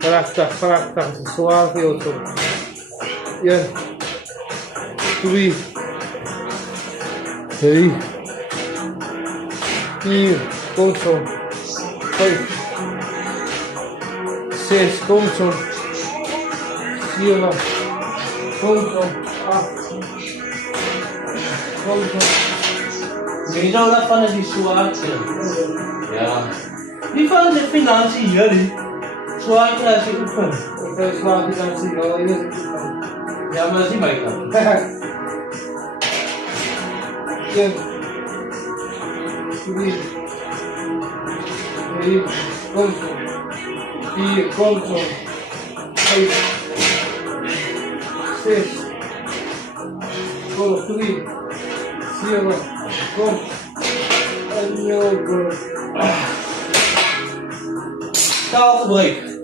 Paraktak. Suave otur. Yan. 3. 3. 4. Control. 5. 6. Control. 7. Control. 8. Control. Menino lá fala de suar, ja. Die van de financiën jullie. Zwaar krijg je oefen. Ik heb zwaar financiën. Ja, maar zie mij dan. 1. 2. 3. Control. 4. Control. 5. 6. 3. 7. Kom. En 0. Taalgebreek.